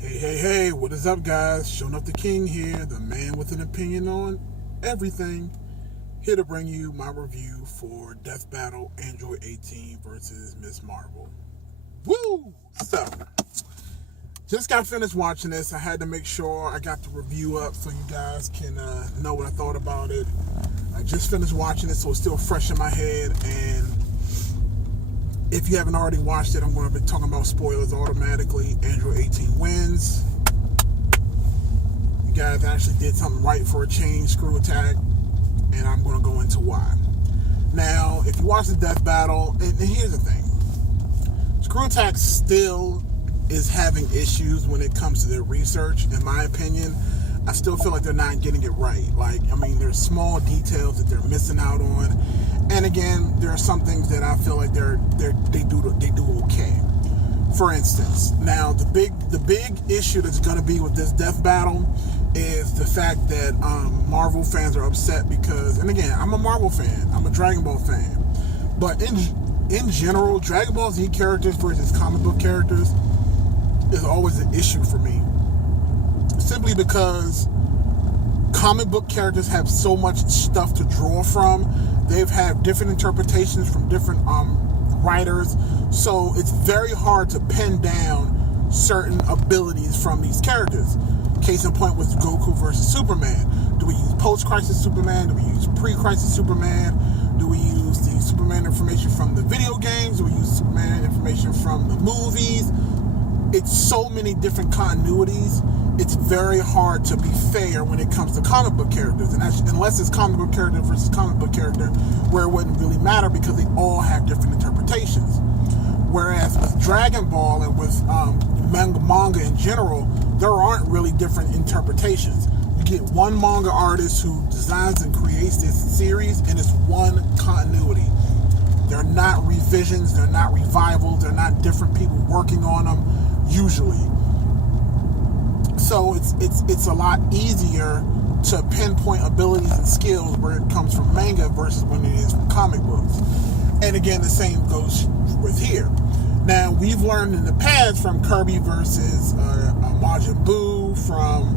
Hey, what is up, guys? Showing up the king here, the man with an opinion on everything. Here to bring you my review for Death Battle Android 18 versus Ms. Marvel. Woo! So, just got finished watching this. I had to make sure I got the review up so you guys can know what I thought about it. I just finished watching it, so it's still fresh in my head. And if you haven't already watched it, I'm going to be talking about spoilers automatically. Android 18 wins. You guys actually did something right for a change, Screw Attack, and I'm going to go into why. Now, if you watch the Death Battle, and here's the thing. Screw Attack still is having issues when it comes to their research, in my opinion. I still feel like they're not getting it right. There's small details that they're missing out on. And again, there are some things that I feel like they do okay. For instance, now the big issue that's going to be with this Death Battle is the fact that Marvel fans are upset because, and again, I'm a Marvel fan, I'm a Dragon Ball fan, but in general, Dragon Ball Z characters versus comic book characters is always an issue for me, simply because comic book characters have so much stuff to draw from. They've had different interpretations from different writers, so it's very hard to pin down certain abilities from these characters. Case in point was Goku versus Superman. Do we use post-crisis Superman? Do we use pre-crisis Superman? Do we use the Superman information from the video games? Do we use Superman information from the movies? It's so many different continuities. It's very hard to be fair when it comes to comic book characters, and unless it's comic book character versus comic book character, where it wouldn't really matter because they all have different interpretations. Whereas with Dragon Ball and with manga in general, there aren't really different interpretations. You get one manga artist who designs and creates this series, and it's one continuity. They're not revisions, they're not revivals, they're not different people working on them, usually. So it's a lot easier to pinpoint abilities and skills where it comes from manga versus when it is from comic books. And again, the same goes with here. Now, we've learned in the past from Kirby versus Majin Buu, from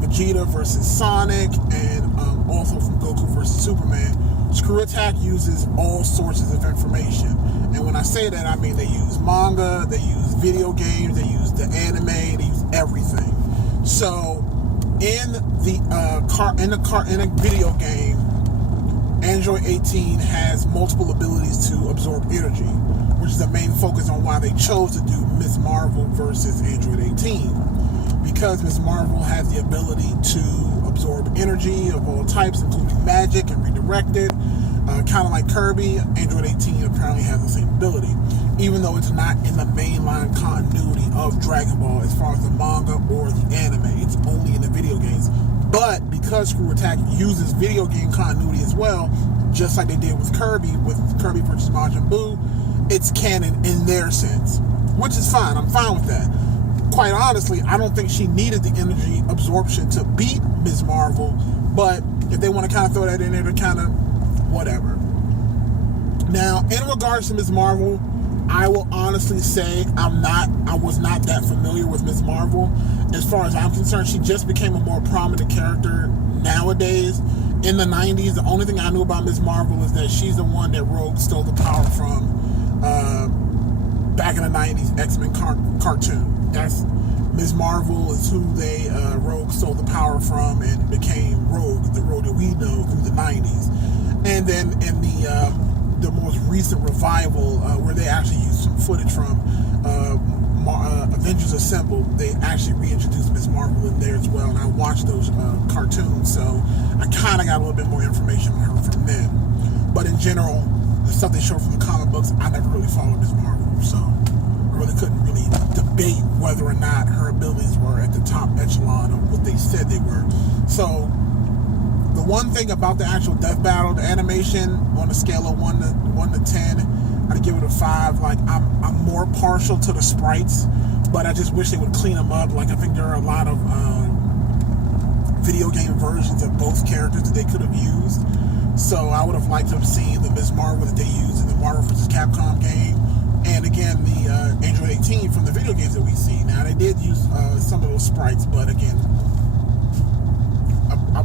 Vegeta versus Sonic, and also from Goku versus Superman, Screw Attack uses all sources of information. And when I say that, I mean they use manga, they use video games, they use the anime, they use everything. So in a video game, Android 18 has multiple abilities to absorb energy, which is the main focus on why they chose to do Ms. Marvel versus Android 18. Because Ms. Marvel has the ability to absorb energy of all types, including magic, and redirect it. Kind of like Kirby, Android 18 apparently has the same ability, even though it's not in the mainline continuity of Dragon Ball as far as the manga or the anime. It's only in the video games. But because Screw Attack uses video game continuity as well, just like they did with Kirby versus Majin Buu, it's canon in their sense, which is fine. I'm fine with that. Quite honestly, I don't think she needed the energy absorption to beat Ms. Marvel, but if they want to kind of throw that in there to kind of whatever. Now, in regards to Ms. Marvel, I will honestly say I was not that familiar with Ms. Marvel. As far as I'm concerned, she just became a more prominent character nowadays. In the 90s, the only thing I knew about Ms. Marvel is that she's the one that Rogue stole the power from back in the 90s X-Men cartoon. That's Ms. Marvel is who Rogue stole the power from and became Rogue, the Rogue that we know through the 90s. And then in the most recent revival, where they actually used some footage from Avengers Assemble, they actually reintroduced Ms. Marvel in there as well, and I watched those cartoons, so I kind of got a little bit more information on her from them. But in general, the stuff they showed from the comic books, I never really followed Ms. Marvel, so I really couldn't really debate whether or not her abilities were at the top echelon of what they said they were. So the one thing about the actual Death Battle, the animation, on a scale of 1 to 10, I'd give it a 5. I'm more partial to the sprites, but I just wish they would clean them up. I think there are a lot of video game versions of both characters that they could have used. So I would have liked to have seen the Ms. Marvel that they used in the Marvel vs. Capcom game, and again the Android 18 from the video games that we see. Now they did use some of those sprites, but again,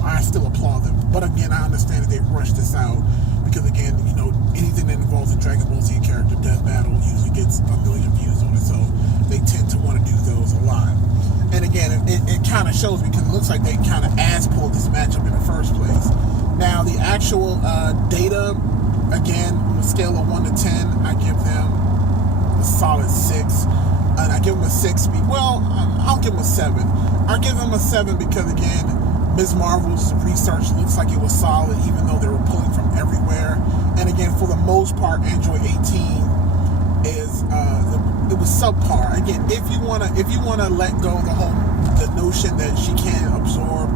I still applaud them. But again, I understand that they rushed this out because again, you know, anything that involves a Dragon Ball Z character death battle usually gets a million views on it, so they tend to want to do those a lot. And again, it kind of shows because it looks like they kind of ass-pulled this matchup in the first place. Now, the actual data, again, on a scale of 1 to 10, I give them a solid 6. And I give them a 6. Well, I'll give them a 7. I'll give them a 7 because, again, Ms. Marvel's research looks like it was solid, even though they were pulling from everywhere. And again, for the most part, Android 18 is it was subpar. Again, if you wanna let go of the notion that she can't absorb,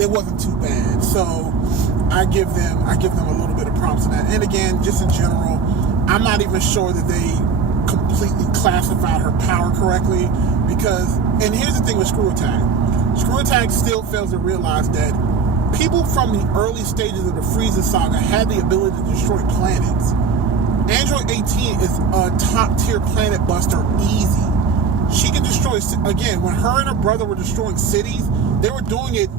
it wasn't too bad. So I give them a little bit of props in that. And again, just in general, I'm not even sure that they completely classified her power correctly because, and here's the thing with Screw Attack. Screw Attack still fails to realize that people from the early stages of the Frieza saga had the ability to destroy planets. Android 18 is a top-tier planet buster easy. She can destroy, again, when her and her brother were destroying cities, they were doing it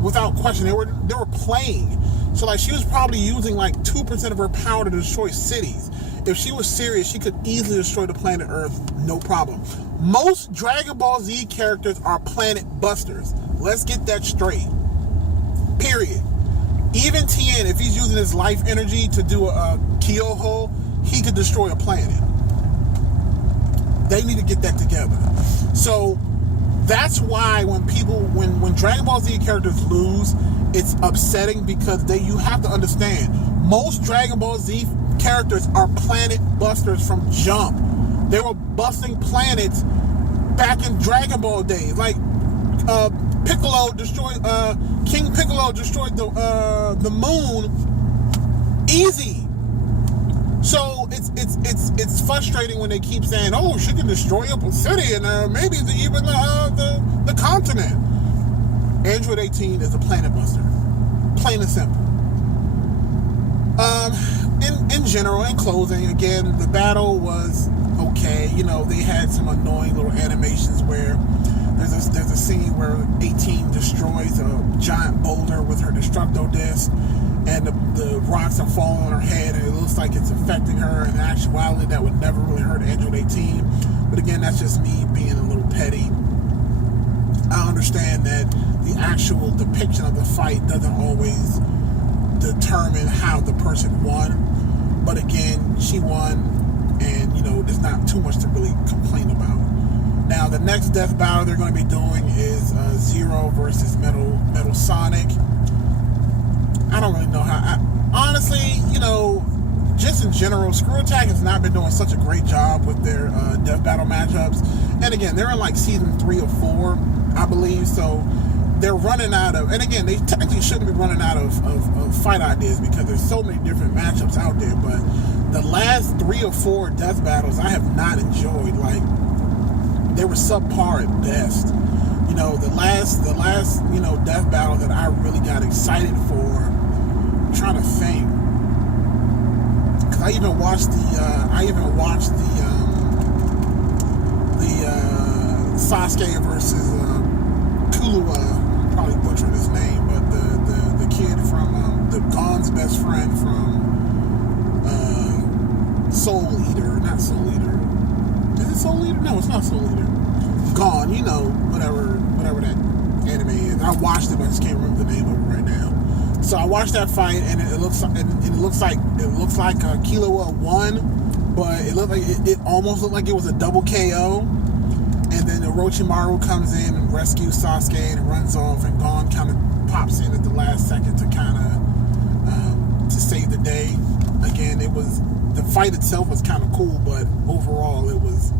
without question. They were playing. So like she was probably using like 2% of her power to destroy cities. If she was serious, she could easily destroy the planet Earth, no problem. Most Dragon Ball Z characters are planet busters. Let's get that straight. Period. Even Tien, if he's using his life energy to do a Kyoho, he could destroy a planet. They need to get that together. So that's why when Dragon Ball Z characters lose, it's upsetting because you have to understand, most Dragon Ball Z characters are planet busters from jump. They were busting planets back in Dragon Ball days. Like Piccolo destroyed King Piccolo destroyed the moon easy. So it's frustrating when they keep saying, "Oh, she can destroy a city and maybe even the continent." Android 18 is a planet buster, plain and simple. In general, in closing, again, the battle was okay. You know, they had some annoying little animations where there's a scene where 18 destroys a giant boulder with her Destructo Disc, and the rocks are falling on her head, and it looks like it's affecting her. In actuality, that would never really hurt Android 18. But again, that's just me being a little petty. I understand that the actual depiction of the fight doesn't always determine how the person won. But again, she won, and you know, there's not too much to really complain about. Now, the next death battle they're going to be doing is Zero versus Metal Sonic. I don't really know how. Honestly, you know, just in general, Screw Attack has not been doing such a great job with their death battle matchups. And again, they're in like season 3 or 4, I believe. So they're running out of, and again, they technically shouldn't be running out of fight ideas because there's so many different matchups out there. But the last 3 or 4 death battles I have not enjoyed. Like, they were subpar at best. You know, the last you know, death battle that I really got excited for, I'm trying to think, because I even watched the Sasuke versus Killua, probably butchering his name, but the kid from the Gon's best friend from Soul Eater, not Soul Eater. Is it Soul Eater? No, it's not Soul Eater. Gone, you know, whatever that anime is. I watched it, but I just can't remember the name of it right now. So I watched that fight, and it looks like Killua won, but it almost looked like it was a double KO. And then Orochimaru comes in and rescues Sasuke and runs off, and Gon kind of pops in at the last second to kind of to save the day. Again, the fight itself was kind of cool, but overall it was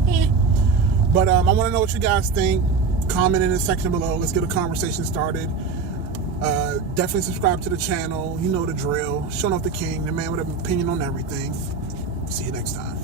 But I want to know what you guys think. Comment in the section below. Let's get a conversation started. Definitely subscribe to the channel. You know the drill. Showing off the king, the man with an opinion on everything. See you next time.